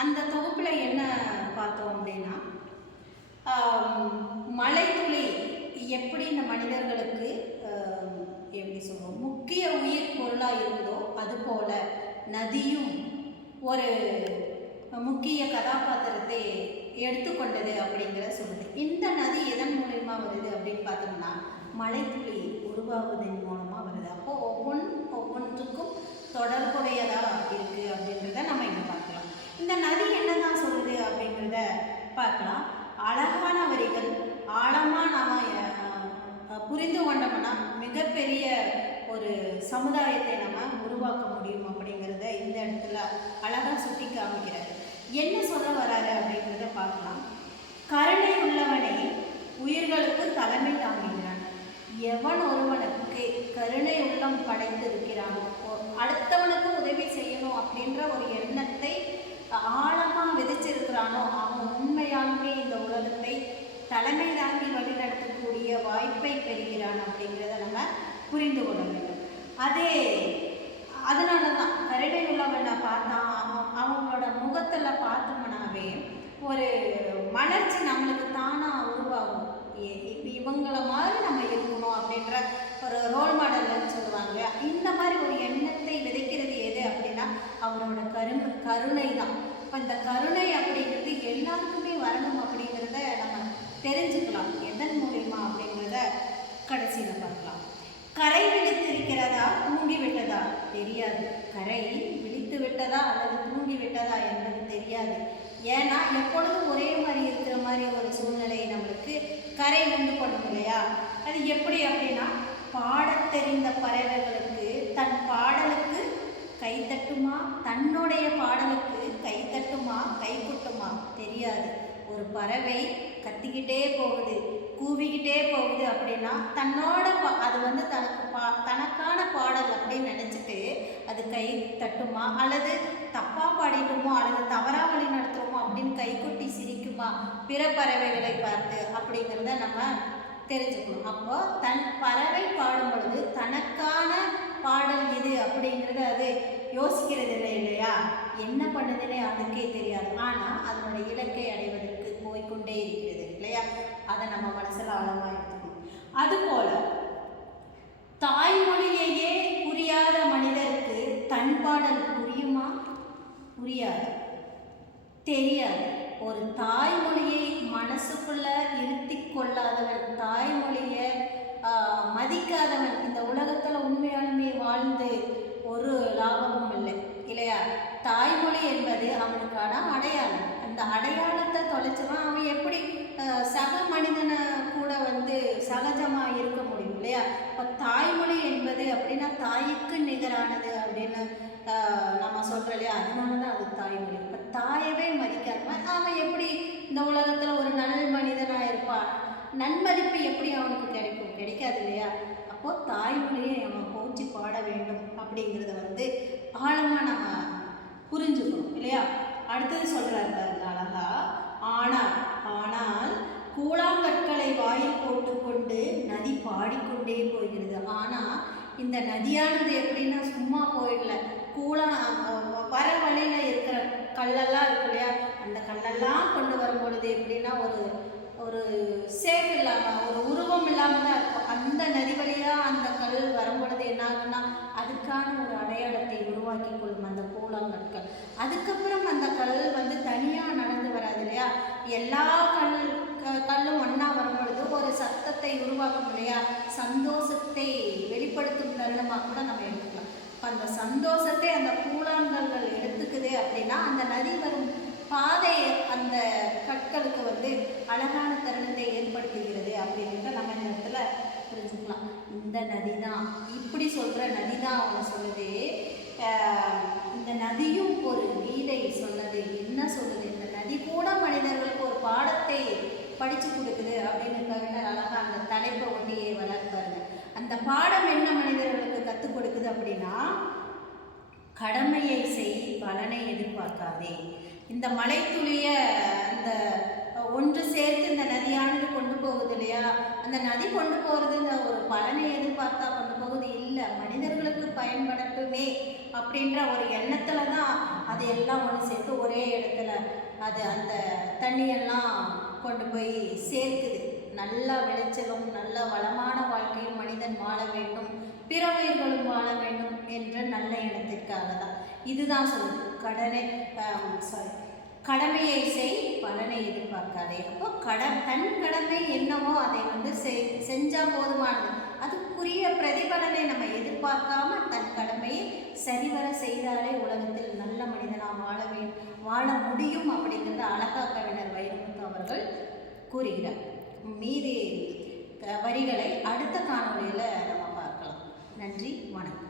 அந்த தொகுப்பில் என்ன பார்த்தோம் அப்படின்னா, மழைத்துளி எப்படி இந்த மனிதர்களுக்கு எப்படி சொல்லுவோம் முக்கிய உயிர் பொருளாக இருக்குதோ அதுபோல் நதியும் ஒரு முக்கிய கதாபாத்திரத்தை எடுத்துக்கொண்டது அப்படிங்கிற சொல்லுது. இந்த நதி எதன் மூலயமா வருது அப்படின்னு பார்த்தோம்னா, மழைத்துளி உருவாகுவதன் மூலமாக வருது. அப்போது ஒவ்வொன்றுக்கும் தொடர்புடையதாக இருக்குது அப்படின்றத நம்ம இங்கே பார்க்கலாம். இந்த நதி என்னதான் சொல்லுது அப்படிங்கிறத பார்க்கலாம். அழகான வரிகள் ஆழமாக நாம் புரிந்து கொண்டோம்னா மிகப்பெரிய ஒரு சமுதாயத்தை நம்ம உருவாக்க முடியும் அப்படிங்கிறத இந்த இடத்துல அழகாக சுட்டி காமிக்கிறார். என்ன சொல்ல வராரு அப்படிங்கிறத பார்க்கலாம். கருணை உள்ளவனை உயிர்களுக்கு தலைமை தாங்குகிறான். எவன் ஒருவனுக்கு கருணை உள்ளம் படைத்திருக்கிறானோ, அடுத்தவனுக்கு உதவி செய்யணும் அப்படின்ற ஒரு எண்ணத்தை ஆழமாக விதைச்சிருக்கிறானோ, அவன் உண்மையாலுமே இந்த உலகத்தை தலைமை தாங்கி வழிநடத்தக்கூடிய வாய்ப்பை பெறுகிறான் அப்படிங்கிறத நம்ம புரிந்து கொள்ள வேண்டும். அதனால தான் கருணை உள்ளவனை பார்த்தா அவங்களோட முகத்தில் பார்த்தோம்னாவே ஒரு மலர்ச்சி நம்மளுக்கு தானாக உருவாகும். இவங்கள மாதிரி நம்ம இருக்கணும் அப்படின்ற ஒரு ரோல் மாடல்னு சொல்லுவாங்க. இந்த மாதிரி ஒரு எண்ணத்தை விதைக்கிறது எது அப்படின்னா அவரோட கருணை தான். இப்போ இந்த கருணை அப்படிங்கிறது எல்லாருக்குமே வரணும் அப்படிங்கிறத நம்ம தெரிஞ்சுக்கலாம். எதன் மூலயமா அப்படிங்கிறத கடைசியில் பார்க்கலாம். கரை விழித்து இருக்கிறதா தூங்கி விட்டதா தெரியாது. கரை விழித்து விட்டதா அல்லது தூங்கி விட்டதா என்பது தெரியாது. ஏன்னா எப்பொழுதும் ஒரே மாதிரி இருக்கிற மாதிரி ஒரு சூழ்நிலை நம்மளுக்கு கரை உண்டு பண்ணும் இல்லையா? அது எப்படி அப்படின்னா, பாடத் தெரிந்த பறவைகளுக்கு தன் பாடலுக்கு கை தட்டுமா, தன்னுடைய பாடலுக்கு கை தட்டுமா கை கொட்டுமா தெரியாது. ஒரு பறவை கத்திக்கிட்டே போகுது, கூவிக்கிட்டே போகுது அப்படின்னா தன்னோட அது வந்து தனக்கான பாடல் அப்படின்னு நினச்சிட்டு அது கை தட்டுமா, அல்லது தப்பாக பாடிட்டோமோ அல்லது தவறாக வழி நடத்துகிறோமோ அப்படின்னு கைகொட்டி சிரிக்குமா பிற பறவைகளை பார்த்து அப்படிங்கிறத நம்ம தெரிஞ்சுக்கணும். அப்போ தன் பறவை பாடும் பொழுது தனக்கான பாடல் இது அப்படிங்கிறது அது யோசிக்கிறது இல்லை இல்லையா? என்ன பண்ணுதுன்னே அதுக்கே தெரியாது. ஆனால் அதனுடைய இலக்கை அடைவதற்கு போய்கொண்டே இருக்கிறது இல்லையா? அதை நம்ம மனசில் ஆழமாக எடுத்துக்கணும். அதுபோல் தாய்மொழியையே புரியாத மனிதருக்கு தன் பாடல் புரியுமா? புரியாது, தெரியாது. ஒரு தாய்மொழியை மனசுக்குள்ள இருத்தி கொள்ளாதவன், தாய்மொழியை மதிக்காதவன் இந்த உலகத்தில் உண்மையாலுமே வாழ்ந்து ஒரு லாபமும் இல்லை இல்லையா? தாய்மொழி என்பது அவனுக்கான அடையாளம். அந்த அடையாளத்தை தொலைச்சவன் அவன் எப்படி சக மனிதனை கூட வந்து சகஜமாக இருக்க முடியும் இல்லையா? இப்போ தாய்மொழி என்பது அப்படின்னா தாய்க்கு நிகரானது அப்படின்னு நம்ம சொல்கிறோம் இல்லையா? அதனால தான் அது தாய்மொழி. இப்போ தாயவே மதிக்காதவன் அவன் எப்படி இந்த உலகத்தில் ஒரு நல் மனிதனாக இருப்பான்? நன்மதிப்பு எப்படி அவனுக்கு கிடைக்கும்? கிடைக்காது இல்லையா? அப்போது தாய்மொழியை அவன் போற்றி பாட வேண்டும் அப்படிங்கிறத வந்து ஆழமாக நம்ம புரிஞ்சுக்கணும் இல்லையா? அடுத்தது சொல்கிறாரு அழகா, ஆனால் கூழாங்கற்களை வாயில் போட்டுக்கொண்டு நதி பாடிக்கொண்டே போகிறது. ஆனால் இந்த நதியானது எப்படின்னா சும்மா போயிடல. வர வழியில் இருக்கிற கல்லெல்லாம் இருக்கு இல்லையா? அந்த கல்லெல்லாம் கொண்டு வரும்பொழுது எப்படின்னா ஒரு சேஃப் இல்லாமல் ஒரு உருவம் இல்லாமல் தான் இருக்கும். அந்த நதி வழியாக அந்த கல் வரும்பொழுது என்ன ஆகுன்னா அதுக்கான ஒரு அடையாளத்தை உருவாக்கி கொள்ளும் அந்த கூழாங்கற்கள். அதுக்கப்புறம் அந்த கல் வந்து தனியாக நடந்து வராது இல்லையா? எல்லா கல்லும் ஒன்றா வரும்பொழுது ஒரு சத்தத்தை உருவாக்கும் இல்லையா? சந்தோஷத்தை வெளிப்படுத்தும் தருணமாக கூட நம்ம எடுத்துக்கலாம். இப்போ அந்த சந்தோஷத்தை அந்த கூழாங்கல்கள் எடுத்துக்குது அப்படின்னா அந்த நதி வரும் பாதை அந்த கற்களுக்கு வந்து அழகான தருணத்தை ஏற்படுத்துகிறது அப்படின்றத நம்ம இந்த இடத்துல புரிஞ்சுக்கலாம். இந்த நதி தான் இப்படி சொல்கிற நதி தான் அவங்க சொல்லுது. இந்த நதியும் ஒரு வீடை சொன்னது. என்ன சொல்லுது? இந்த நதி கூட மனிதர்களுக்கு ஒரு பாடத்தை படித்து கொடுக்குது அப்படின்னு கவிஞர் அழகாக அந்த தலைப்பை ஒட்டியே வளர்ப்பாருங்க. அந்த பாடம் என்ன மனிதர்களுக்கு கற்றுக் கொடுக்குது அப்படின்னா, கடமையை செய், பலனை எதிர்பார்க்காதே. இந்த மலைத்துளிய அந்த ஒன்று சேர்த்து இந்த நதியானது கொண்டு போகுது இல்லையா? அந்த நதி கொண்டு போகிறது இந்த ஒரு பலனை எதிர்பார்த்தா கொண்டு போகுது இல்லை, மனிதர்களுக்கு பயன்படட்டுமே அப்படின்ற ஒரு எண்ணத்தில் தான் அது அது எல்லாம் ஒன்று சேர்த்து ஒரே இடத்துல அது அந்த தண்ணியெல்லாம் கொண்டு போய் சேர்க்குது. நல்ல விளைச்சலும் நல்ல வளமான வாழ்க்கையும் மனிதன் வாழ வேண்டும், பிற உயிர்களும் வாழ வேண்டும் என்ற நல்ல எண்ணத்திற்காக தான். இதுதான் சொல்லுது கடமையை செய், பலனை எதிர்பார்க்காதே. அப்போ தன் கடமை என்னவோ அதை செஞ்சால் போதுமானது. அதுக்குரிய பிரதிபலனை நம்ம எதிர்பார்க்காம தன் கடமையை சரிவர செய்தாலே உலகத்தில் நல்ல மனிதனாக வாழ முடியும் அப்படிங்கிறத அழகா கவிஞர் வைரமுத்து அவர்கள் கூறுகிறார். மீதி வரிகளை அடுத்த காணொளியில் நம்ம பார்க்கலாம். நன்றி, வணக்கம்.